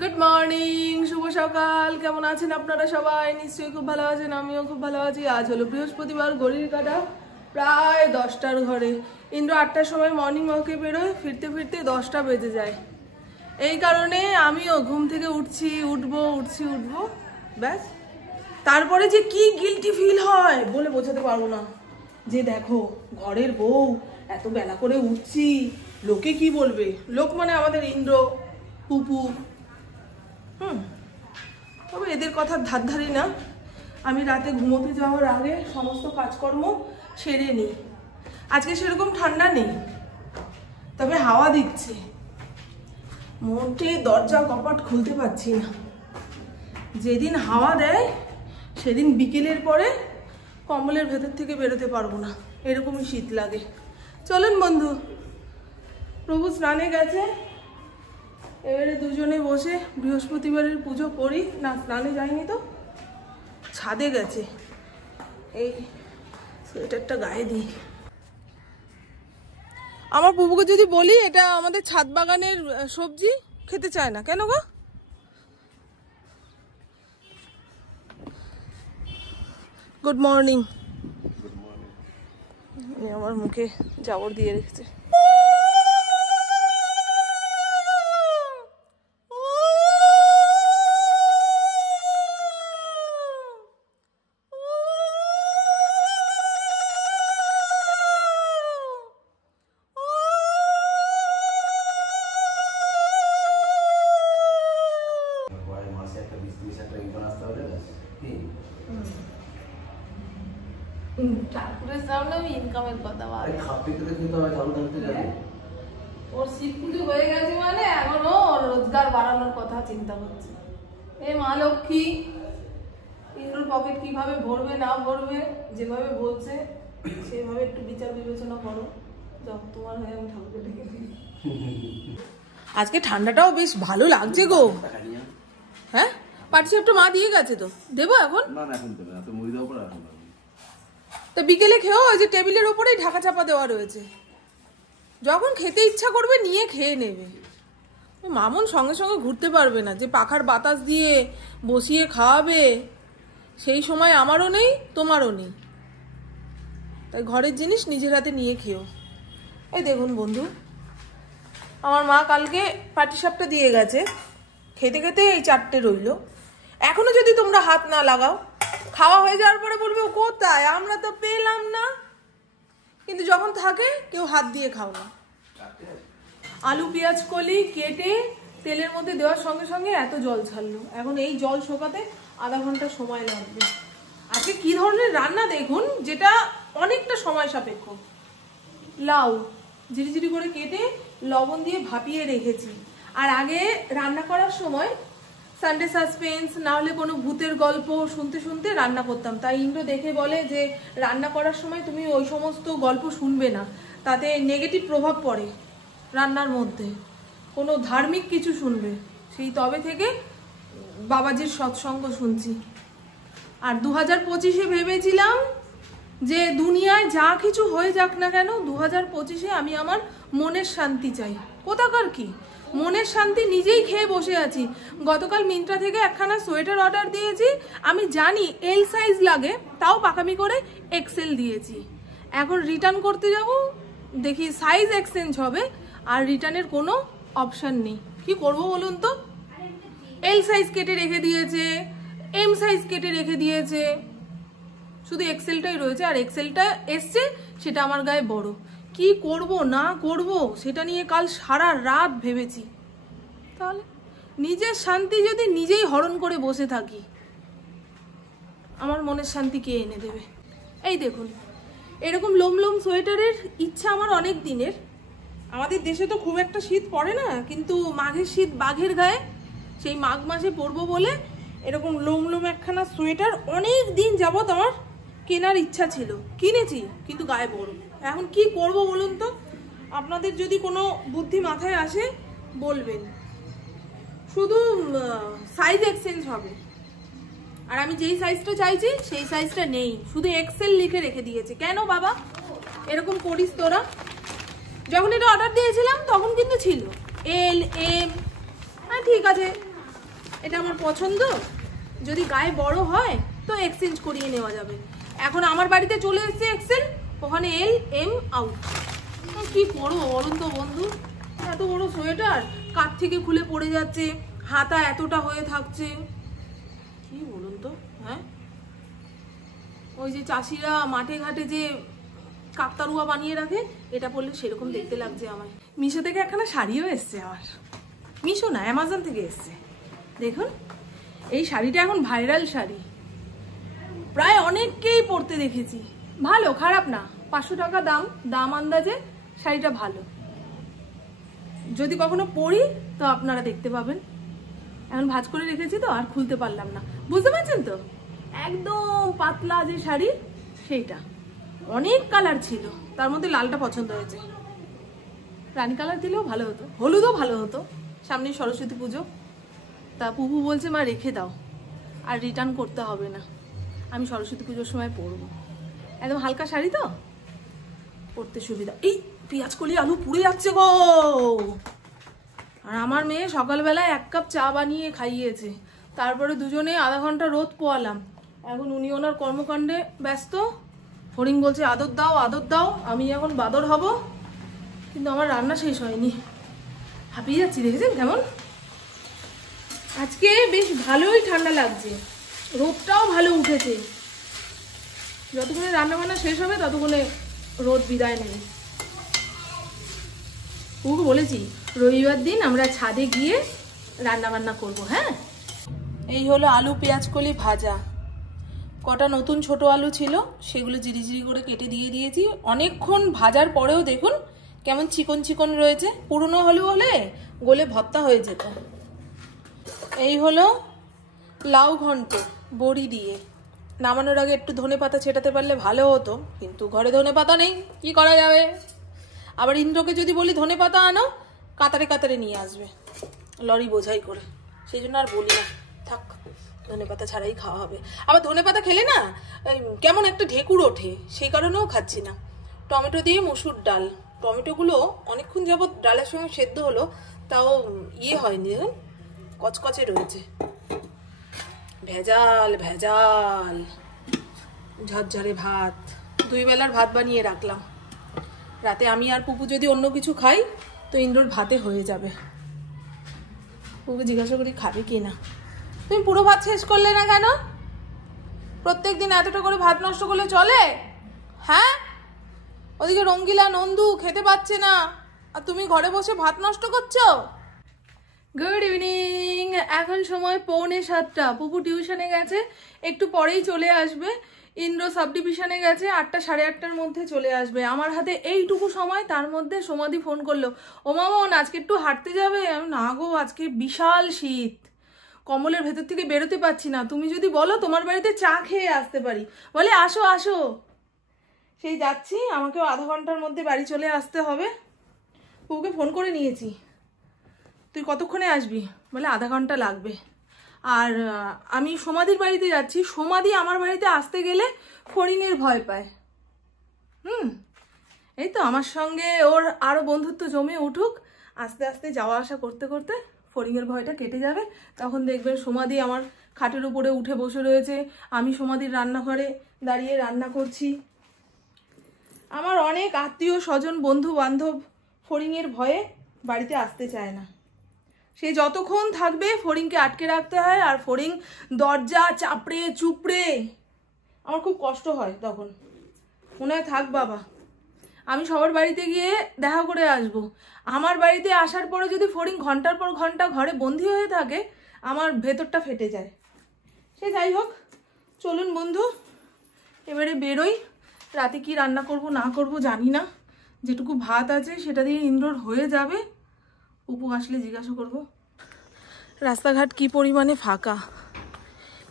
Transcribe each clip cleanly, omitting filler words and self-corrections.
Good morning, শুভ সকাল। কেমন আছেন আপনারা সবাই? নিশ্চয়ই খুব ভালো আছেন, আমিও খুব ভালো আছি। আজ হলো বৃহস্পতিবার, ঘড়ির কাঁটা প্রায় 10টার ঘরে। ইন্দ্র 8টার সময় মর্নিং ওয়াকে বেরোয়, ফিরতে ফিরতে 10টা বেজে যায়। এই কারণে আমিও ঘুম থেকে উঠবো ব্যাস। তারপরে যে কি গিল্টি ফিল হয় বলে বোঝাতে পারবো না। যে দেখো ঘরের বউ এত বেলা করে উঠছি, লোকে কি বলবে। লোক মানে আমাদের ইন্দ্র, পুপু। তবে এদের কথার ধার ধারি না। আমি রাতে ঘুমোতে যাওয়ার আগে সমস্ত কাজকর্ম সেরে নিই। আজকে সেরকম ঠান্ডা নেই, তবে হাওয়া দিচ্ছে। মোটে দরজা কপাট খুলতে পারছি না। যেদিন হাওয়া দেয় সেদিন বিকেলের পরে কম্বলের ভেতর থেকে বেরোতে পারবো না, এরকমই শীত লাগে। চলুন বন্ধু, প্রভু স্নানে গেছে, এবারে দুজনে বসে বৃহস্পতিবারের পুজো করি। না, স্নানে যায়নি তো, ছাদে গেছে। এই সোয়েটারটা গায়ে দিই। আমার প্রভুকে যদি বলি এটা আমাদের ছাদ বাগানের সবজি, খেতে চায় না। কেন গো? Good morning. আমার মুখে জাবর দিয়ে রেখেছে। ঠাকুরের সামনে আমি ইনকামের কথা ভাবি। ওর শিব পুজো হয়ে গেছে মানে এখন ওর রোজগার বাড়ানোর কথা চিন্তা করছে। এ মা লক্ষ্মী, ইন্দ্রর পকেট কিভাবে ভরবে না ভরবে, যেভাবে বলছে সেভাবে একটু বিচার বিবেচনা করো। যাও, তোমার হয়ে আমি ঠাকুরকে ডেকে দিই। আজকে ঠান্ডাটাও বেশ ভালো লাগছে গো। হ্যাঁ, পাটিসাপটা মা দিয়ে গেছে তো, দেবো এখন? না না, এখন দেবে না তো, মুড়ি দাও পরে এখন। তা বিকেলে খেও, ওই যে টেবিলের ওপরেই ঢাকা চাপা দেওয়া রয়েছে, যখন খেতে ইচ্ছা করবে নিয়ে খেয়ে নেবে। মামুন সঙ্গে সঙ্গে ঘুরতে পারবে না, যে পাখার বাতাস দিয়ে বসিয়ে খাওয়াবে সেই সময় আমারও নেই, তোমারও নেই। তাই ঘরের জিনিস নিজের হাতে নিয়ে খেও। এই দেখুন বন্ধু, আমার মা কালকে পাটিসাপটা দিয়ে গেছে, খেতে খেতে এই 4টে রইল। এখনো যদি তোমরা হাত না লাগাও, খাওয়া হয়ে যাওয়ার পরে বলবে ও কোথায়, আমরা তো পেলাম না। কিন্তু যখন থাকে কেউ হাত দিয়ে খাও না। আলু পেঁয়াজ কলি কেটে তেলের মধ্যে দেওয়ার সঙ্গে সঙ্গে এত জল ছাড়লো। এখন এই জল শোকাতে আধা ঘন্টা সময় লাগবে। আজকে কি ধরনের রান্না দেখুন, যেটা অনেকটা সময় সাপেক্ষ। লাউ ঝিরিঝিরি করে কেটে লবণ দিয়ে ভাপিয়ে রেখেছি। আর আগে রান্না করার সময় সানডে সাসপেন্স না হলে কোনো ভূতের গল্প শুনতে শুনতে রান্না করতাম। তাই ইন্দ্র দেখে বলে যে রান্না করার সময় তুমি ওই সমস্ত গল্প শুনবে না, তাতে নেগেটিভ প্রভাব পড়ে রান্নার মধ্যে। কোনো ধার্মিক কিছু শুনবে। সেই তবে থেকে বাবাজির সৎসঙ্গ শুনছি। আর 2025-এ ভেবেছিলাম যে দুনিয়ায় যা কিছু হয়ে যাক না কেন, 2025-এ আমি আমার মনের শান্তি চাই। কোথাকার কি মনের শান্তি, নিজেই খেয়ে বসে আছি। গতকাল মিন্ত্রা থেকে একখানা সোয়েটার অর্ডার দিয়েছি, আমি জানি এল সাইজ লাগে, তাও পাকামি করে এক্সেল দিয়েছি। এখন রিটার্ন করতে যাব, দেখি সাইজ এক্সচেঞ্জ হবে আর রিটার্নের কোনো অপশান নেই। কি করব বলুন তো? এল সাইজ কেটে রেখে দিয়েছে, এম সাইজ কেটে রেখে দিয়েছে, শুধু এক্সেলটাই রয়েছে। আর এক্সেলটা এসছে, সেটা আমার গায়ে বড়। কি করব না করব সেটা নিয়ে কাল সারা রাত ভেবেছি। তাহলে নিজের শান্তি যদি নিজেই হরণ করে বসে থাকি, আমার মনের শান্তি কে এনে দেবে? এই দেখুন, এরকম লোম লোম সোয়েটারের ইচ্ছা আমার অনেক দিনের। আমাদের দেশে তো খুব একটা শীত পড়ে না, কিন্তু মাঘের শীত বাঘের গায়ে, সেই মাঘ মাসে পরবো বলে এরকম লোম লোম একখানা সোয়েটার অনেক দিন যাবত আমার কেনার ইচ্ছা ছিল। কিনেছি, কিন্তু গায়ে বড়। এখন কি করব বলুন তো? আপনাদের যদি কোনো বুদ্ধি মাথায় আসে বলবেন। শুধু সাইজ এক্সচেঞ্জ হবে, আর আমি যেই সাইজটা চাইছি সেই সাইজটা নেই, শুধু এক্সেল লিখে রেখে দিয়েছে। কেন বাবা এরকম করিস তোরা? যখন এটা অর্ডার দিয়েছিলাম তখন কিন্তু ছিল এল এম। হ্যাঁ ঠিক আছে, এটা আমার পছন্দ, যদি গায়ে বড় হয় তো এক্সচেঞ্জ করিয়ে নেওয়া যাবে। এখন আমার বাড়িতে চলে এসেছে এক্সেল, ওখানে এল এম আউট। কি করবো বলুন তো বন্ধু, এত বড় সোয়েটার কাঠ থেকে খুলে পড়ে যাচ্ছে, হাতা এতটা হয়ে থাকছে, কি বলুন তো। হ্যাঁ, ওই যে চাষিরা মাঠে ঘাটে যে কাকতারুয়া বানিয়ে রাখে, এটা পরলে সেরকম দেখতে লাগছে আমার। মিশো থেকে একখানা শাড়িও এসছে আমার, মিশো না অ্যামাজন থেকে এসছে। দেখুন এই শাড়িটা এখন ভাইরাল শাড়ি, প্রায় অনেককেই পরতে দেখেছি। ভালো, খারাপ না, 500 টাকা দাম আন্দাজে শাড়িটা ভালো। যদি কখনো পরি তো আপনারা দেখতে পাবেন। এখন ভাঁজ করে রেখেছি তো আর খুলতে পারলাম না, বুঝতে পারছেন তো। একদম পাতলা যে শাড়ি সেইটা, অনেক কালার ছিল, তার মধ্যে লালটা পছন্দ হয়েছে। রানী কালার দিলেও ভালো হতো, হলুদও ভালো হতো। সামনে সরস্বতী পুজো, তা পুপু বলছে মা রেখে দাও, আর রিটার্ন করতে হবে না, আমি সরস্বতী পুজোর সময় পরবো। একদম হালকা শাড়ি তো, পরতে সুবিধা। এই পেঁয়াজ কলি আলু পুড়ে যাচ্ছে গো। আর আমার মেয়ে সকালবেলায় 1 কাপ চা বানিয়ে খাইয়েছে, তারপরে দুজনে আধা ঘন্টা রোদ পোয়ালাম। এখন উনি ওনার কর্মকাণ্ডে ব্যস্ত। হরিণ বলছে আদর দাও আদর দাও, আমি এখন বাদর হব, কিন্তু আমার রান্না শেষ হয়নি, হাঁপিয়ে যাচ্ছি। দেখেছেন কেমন? আজকে বেশ ভালোই ঠান্ডা লাগছে, রোদটাও ভালো উঠেছে। যতক্ষণে রান্না বান্না শেষ হবে ততক্ষণে রোদ বিদায় নেবে। ওকে বলেছি রবিবার দিন আমরা ছাদে গিয়ে রান্না বান্না করবো। হ্যাঁ, এই হলো আলু পেঁয়াজ কলি ভাজা। কটা নতুন ছোট আলু ছিল, সেগুলো জিরি জিরি করে কেটে দিয়ে দিয়েছি। অনেকক্ষণ ভাজার পরেও দেখুন কেমন চিকন চিকন রয়েছে, পুরনো আলু হলে গলে ভর্তা হয়ে যেত। এই হলো লাউ ঘন্ট বড়ি দিয়ে। নামানোর আগে একটু ধনে পাতা ছেটাতে পারলে ভালো হতো, কিন্তু ঘরে ধনে পাতা নেই, কি করা যাবে। আবার ইন্দ্রকে যদি বলি ধনে পাতা আনো, কাতারে কাতারে নিয়ে আসবে লরি বোঝাই করে, সেই জন্য আর বলি না, থাক ধনে পাতা ছাড়াই খাওয়া হবে। আবার ধনে পাতা খেলে না কেমন একটা ঢেকুর ওঠে, সেই কারণেও খাচ্ছি না। টমেটো দিয়ে মসুর ডাল, টমেটোগুলো অনেকক্ষণ যাবৎ ডালের সঙ্গে সেদ্ধ হলো, তাও হয়নি, দেখুন কচকচে রয়েছে। ভেজাল ভেজাল ঝরঝরে ভাত, 2 বেলার ভাত বানিয়ে রাখলাম। রাতে আমি আর পুপু যদি অন্য কিছু খাই তো ইন্দ্রর ভাতে হয়ে যাবে। পুপুকে জিজ্ঞাসা করি খাবে কি না। তুমি পুরো ভাত শেষ করলে না কেন? প্রত্যেকদিন এতটা করে ভাত নষ্ট করলে চলে? হ্যাঁ, ওদিকে রঙ্গিলা নন্দু খেতে পাচ্ছে না, আর তুমি ঘরে বসে ভাত নষ্ট করছো। গুড ইভিনিং, এখন সময় 6:45। পুপু টিউশনে গেছে, একটু পরেই চলে আসবে। ইন্দ্র সাব ডিভিশনে গেছে, 8টা সাড়ে 8টার মধ্যে চলে আসবে। আমার হাতে এইটুকু সময়, তার মধ্যে সমাধি ফোন করলো, ও মামন আজকে একটু হাঁটতে যাবে? আমি না গো, আজকে বিশাল শীত, কম্বলের ভেতর থেকে বেরোতে পারছি না, তুমি যদি বলো তোমার বাড়িতে চা খেয়ে আসতে পারি। বলে আসো আসো। সেই যাচ্ছি, আমাকেও আধা ঘন্টার মধ্যে বাড়ি চলে আসতে হবে। পুপুকে ফোন করে নিয়েছি, তুই কতক্ষণে আসবি? বলে আধা ঘন্টা লাগবে। আর আমি সমাধির বাড়িতে যাচ্ছি, সমাধি আমার বাড়িতে আসতে গেলে ফড়িংয়ের ভয় পায়। এই তো আমার সঙ্গে ওর আরো বন্ধুত্ব জমে উঠুক, আস্তে আস্তে যাওয়া আসা করতে করতে ফড়িংয়ের ভয়টা কেটে যাবে। তখন দেখবেন সমাধি আমার খাটের উপরে উঠে বসে রয়েছে, আমি সমাধির রান্নাঘরে দাঁড়িয়ে রান্না করছি। আমার অনেক আত্মীয় স্বজন বন্ধু বান্ধব ফড়িংয়ের ভয়ে বাড়িতে আসতে চায় না। সে যতক্ষণ থাকবে ফড়িংকে আটকে রাখতে হয়, আর ফড়িং দরজা চাপড়ে চুপড়ে, আমার খুব কষ্ট হয়। তখন মনে হয় থাক বাবা, আমি সবার বাড়িতে গিয়ে দেখা করে আসব। আমার বাড়িতে আসার পরে যদি ফড়িং ঘন্টার পর ঘন্টা ঘরে বন্দি হয়ে থাকে, আমার ভেতরটা ফেটে যায়। সে যাই হোক, চলুন বন্ধু এবারে বেরোই। রাতে কি রান্না করব না করব জানি না, যেটুকু ভাত আছে সেটা দিয়ে ইন্দ্রর হয়ে যাবে। উপু আসলে জিজ্ঞাসা করব। রাস্তাঘাট কি পরিমাণে ফাঁকা,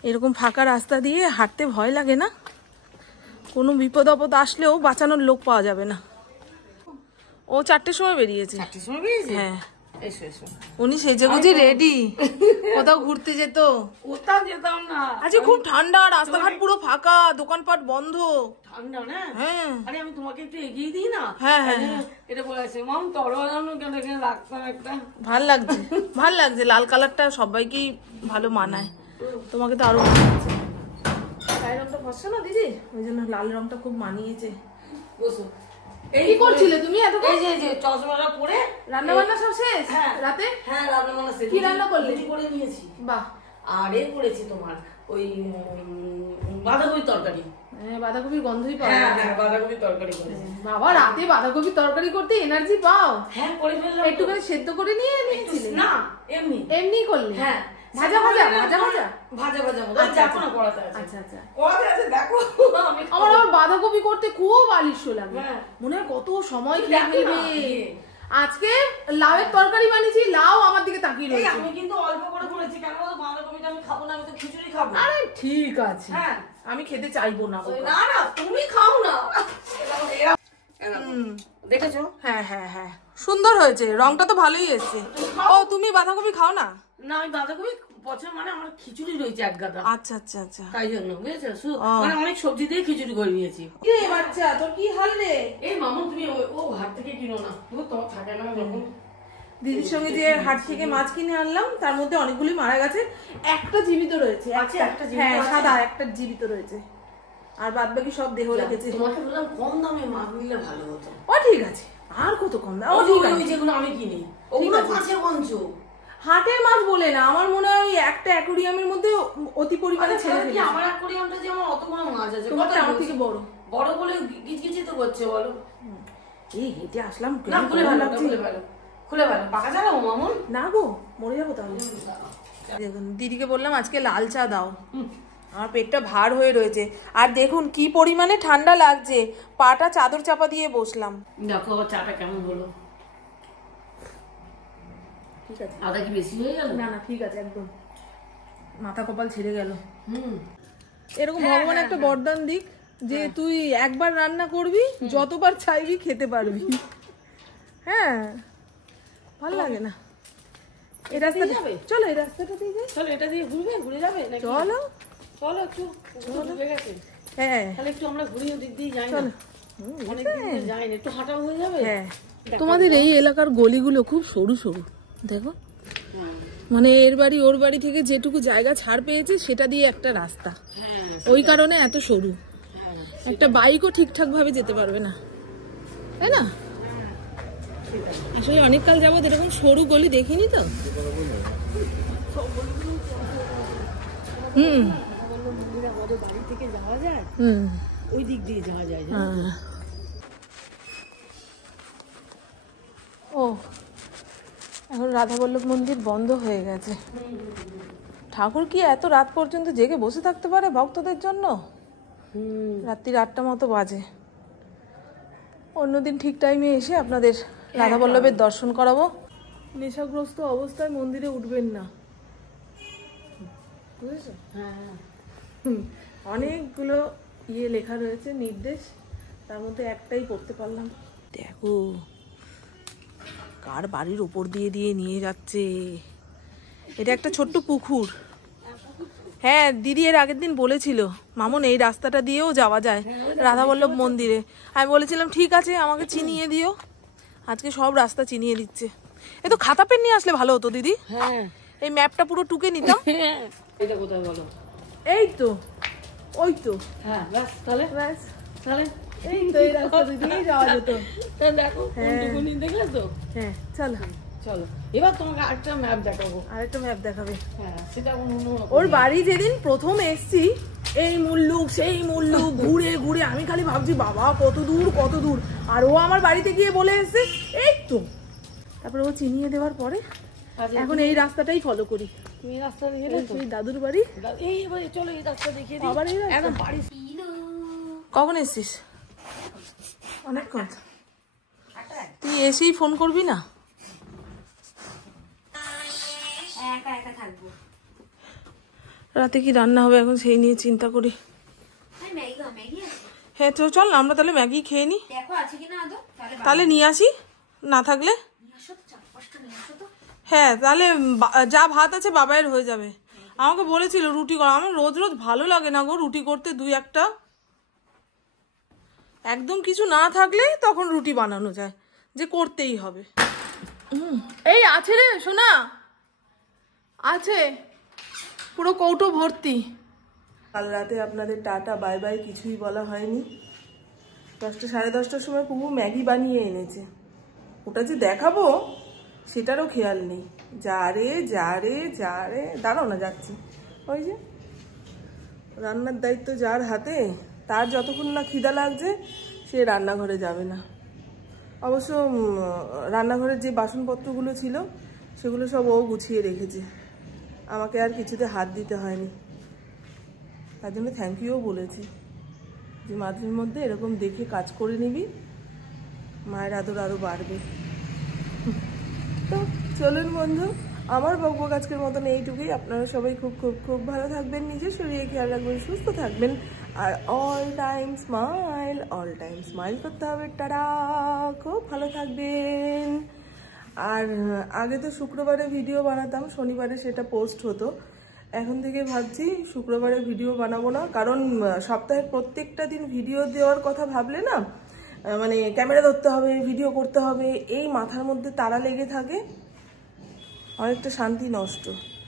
এরকম ফাঁকা রাস্তা দিয়ে হাঁটতে ভয় লাগে না? কোনো বিপদ আপদ আসলেও বাঁচানোর লোক পাওয়া যাবে না। ও 4টের সময় বেরিয়েছে। 4টের সময় বেরিয়েছে? হ্যাঁ। এসো এসো। উনি সেজেগুজে রেডি। কোথাও ঘুরতে যেত? কোথাও যেতাম না, আজকে খুব ঠান্ডা, রাস্তাঘাট পুরো ফাঁকা, দোকানপাট বন্ধ। ঠান্ডা না? হ্যাঁ। আরে আমি তোমাকে একটু এগিয়ে দিই না? হ্যাঁ হ্যাঁ। এটা বলেছে মাম তোর বানানো কেন এখানে রাখতাম একটা। ভাল লাগছে, ভাল লাগছে। লাল কালারটা সবাইকেই ভালো মানায়, তোমাকে তো আরো মানিয়েছে। গায়ের রংটা ফসছে না দিদি, ওই জন্য লাল রংটা খুব মানিয়েছে। বসো। কি করছিলে তুমি এতক্ষণ? এই যে চশমাটা পরে রান্না বান্না সব শেষ রাতে? হ্যাঁ রান্না বান্না শেষ। কি রান্না করলে? করে নিয়েছি। বাহ। আর এ করেছি তোমার ওই বাঁধাকপির তরকারি। হ্যাঁ, বাঁধাকপির গন্ধই পাওয়া যায়। হ্যাঁ বাঁধাকপির তরকারি করেছি। বাবা, রাতে বাঁধাকপির তরকারি করতে এনার্জি পাও? হ্যাঁ করে ফেললাম। একটুখানি সেদ্ধ করে নিয়েছিলে? না এমনি এমনি করলে? হ্যাঁ। ভাজা ভাজা ভাজা ভাজা ভাজা ভাজা মতো। দেখো না কড়াতে আছে। আচ্ছা আচ্ছা। কড়াতে আছে দেখো। আমার আবার বাঁধাকপি করতে খুব আলিস্য লাগে। হ্যাঁ। মনে হয় কত সময় খেয়ে ফেলবে। আজকে লাউয়ের তরকারি বানিয়েছি, লাউ আমার দিকে তাকিয়ে রয়েছে। আমি কিন্তু অল্প করে করেছি, কেন বলতো বাঁধাকপিটা আমি খাবো না, আমি তো খিচুড়ি খাবো। আরে ঠিক আছে, হ্যাঁ আমি খেতে চাইবো না। না না তুমি খাও না। দেখেছো? হ্যাঁ হ্যাঁ হ্যাঁ, সুন্দর হয়েছে, রংটা তো ভালোই এসেছে। ও তুমি বাঁধাকপি খাও না? না আমি বাঁধাকপি পছন্দ, মানে আমার খিচুড়ি রয়েছে এক গাদা। আচ্ছা আচ্ছা আচ্ছা, তাই জন্য বুঝেছো, মানে অনেক সবজি দিয়ে খিচুড়ি করে নিয়েছি। রে বাচ্চা, তোর কি হাল রে? এই মামু তুমি ও হাট থেকে কিনো না, তোমার থাকে না এরকম। দিদির সঙ্গে যে হাট থেকে মাছ কিনে আনলাম, তার মধ্যে অনেকগুলি মারা গেছে, একটা জীবিত রয়েছে। হ্যাঁ সাদা একটা জীবিত রয়েছে, আর বাদ বাকি সব দেহ লেগেছে। তোমাকে বললাম কম দামে মাছ নিলে ভালো হতো। ও ঠিক আছে, আর কত কম দাম? ও ঠিক আছে, যেগুলো আমি কিনি ওগুলো পাঁচে পঞ্চ। হাটের মাছ বলে না, আমার মনে হয় একটা অ্যাকোরিয়ামের মধ্যে অতি পরিমাণে ছেড়ে ফেলেছে। আমার অ্যাকোরিয়ামটা যে আমার অত বড় মাছ আছে, তোমারটা আমার থেকে বড়। বড় বলে গিজগিজি তো করছে বলো। এই হেঁটে আসলাম, না খুলে ভালো খুলে ভালো খুলে ভালো। পাকা চালাবো মামুন? না গো, মরে যাবো তাহলে। দেখুন দিদিকে বললাম আজকে লাল চা দাও, আমার পেটটা ভার হয়ে রয়েছে। আর দেখুন কি পরিমাণে ঠান্ডা লাগছে, পাটা চাদর চাপা দিয়ে বসলাম। দেখো চাটা কেমন হলো। ঠিক আছে, আদা কি বেশি হয়ে গেল? না না ঠিক আছে, একদম মাথা কপাল ছেড়ে গেল। এরকম ভগবান একটা বরদান দিক যে তুই একবার রান্না করবি, যতবার চাইবি খেতে পারবি। হ্যাঁ ভালো লাগে না এই রাস্তাটা? চলো এই রাস্তাটা দিয়ে যাই। চলো এটা দিয়ে ঘুরে যাবে। চলো চলো একটু ঘুরে গেছে। হ্যাঁ তাহলে একটু আমরা ঘুরে দিক দিয়ে যাই না, অনেক দিন যাই না, একটু হাঁটাও হয়ে যাবে। হ্যাঁ, তোমাদের এই এলাকার গলিগুলো খুব সরু সরু, দেখো মানে এর বাড়ি ওর বাড়ি থেকে যেটুকু জায়গা ছাড় পেয়েছে সেটা দিয়ে একটা রাস্তা, ওই কারণে এত সরু। একটা বাইকও ঠিকঠাক ভাবে যেতে পারবে না, তাই না? আসলে অনেককাল যাবো এরকম সরু গলি দেখিনি তো। বাড়ি থেকে যাওয়া যায়, ওই দিক দিয়ে যাওয়া যায়। ও এখন রাধাবল্লভ মন্দির বন্ধ হয়ে গেছে। ঠাকুর কি এত রাত পর্যন্ত জেগে বসে থাকতে পারে ভক্তদের জন্য? রাত্রি 8টা মতো বাজে। অন্যদিন ঠিক টাইমে এসে আপনাদের রাধাবল্লভের দর্শন করাবো। নেশাগ্রস্ত অবস্থায় মন্দিরে উঠবেন না, বুঝেছো? অনেকগুলো লেখা রয়েছে নির্দেশ, তার মধ্যে একটাই পড়তে পারলাম। দেখো কার বাড়ির উপর দিয়ে দিয়ে নিয়ে যাচ্ছে। এটা একটা ছোট্ট পুকুর। হ্যাঁ দিদি এর আগের দিন বলেছিল মামুন এই রাস্তাটা দিয়েও যাওয়া যায় রাধাবল্লভ মন্দিরে। আমি বলেছিলাম ঠিক আছে আমাকে চিনিয়ে দিও, আজকে সব রাস্তা চিনিয়ে দিচ্ছে। এ তো খাতা পেন নিয়ে আসলে ভালো হতো দিদি। হ্যাঁ এই ম্যাপটা পুরো টুকে নিতাম। এটা কোথায় বলো? এই তো, ওই তো। হ্যাঁ ব্যাস তাহলে ব্যাস তাহলে এই তো এই রাস্তা দিয়েই যাওয়া যেত। দেখো কোনটুকুনি দেখলে তো। হ্যাঁ চলো চলো এবার তোমাকে আরেকটা ম্যাপ দেখাবো। আরেকটা ম্যাপ দেখাবে? হ্যাঁ সেটা ওর বাড়ি যেদিন প্রথম এসছি, এই মুল্লুক সেই মুল্লুক ঘুরে ঘুরে আমি খালি ভাবছি বাবা কত দূর কত দূর। আর ও আমার বাড়িতে গিয়ে বলে এসছে এই তো। তারপরে ও চিনিয়ে দেওয়ার পরে এখন এই রাস্তাটাই ফলো করি। তুমি রাস্তা দিয়ে গেলে সেই দাদুর বাড়ি। এই এবারে চলো এই রাস্তা দেখিয়ে দিই। আবার এই রাস্তা? একদম বাড়ি। কখন এসছিস? অনেকক্ষণ। তুই এসেই ফোন করবি না? রাতে কি রান্না হবে এখন সেই নিয়ে চিন্তা করি। হ্যাঁ তো চল না আমরা তাহলে ম্যাগি খেয়ে নি, তাহলে নিয়ে আসি, না থাকলে হ্যাঁ তাহলে যা ভাত আছে বাবাইয়ের হয়ে যাবে। আমাকে বলেছিল রুটি করা, আমার রোজ রোজ ভালো লাগে না গো রুটি করতে, দুই একটা একদম কিছু না থাকলে তখন রুটি বানানো যায়, যে করতেই হবে। এই আছে রে সোনা, আছে পুরো কৌটো ভর্তি। কাল রাতে আপনাদের টাটা বাই বাই কিছুই বলা হয়নি। 10টা সাড়ে 10টার সময় পুপু ম্যাগি বানিয়ে এনেছে, ওটা যে দেখাবো সেটারও খেয়াল নেই। যা রে যা রে যা রে, দাঁড়াও না যাচ্ছি। ওই যে রান্নার দায়িত্ব যার হাতে, তার যতক্ষণ না খিদা লাগছে সে রান্নাঘরে যাবে না। অবশ্য রান্নাঘরের যে বাসনপত্রগুলো ছিল সেগুলো সব ও গুছিয়ে রেখেছে, আমাকে আর কিছুতে হাত দিতে হয়নি। তার জন্য থ্যাংক ইউও বলেছি যে মাঝের মধ্যে এরকম দেখে কাজ করে নিবি, মায়ের আদর আরও বাড়বে। তো চলুন বন্ধু, আমার বকবক আজকের মতন এইটুকুই। আপনারা সবাই খুব খুব খুব ভালো থাকবেন, নিজের শরীরে খেয়াল রাখবেন, সুস্থ থাকবেন, আর অল টাইম স্মাইল করতে হবে। টাটা, খুব ভালো থাকবেন। আর আগে তো শুক্রবারে ভিডিও বানাতাম, শনিবারে সেটা পোস্ট হতো। এখন থেকে ভাবছি শুক্রবারে ভিডিও বানাবো না, কারণ সপ্তাহের প্রত্যেকটা দিন ভিডিও দেওয়ার কথা ভাবলে না, মানে ক্যামেরা ধরতে হবে, ভিডিও করতে হবে, এই মাথার মধ্যে তাড়া লেগে থাকে, অনেকটা শান্তি নষ্ট।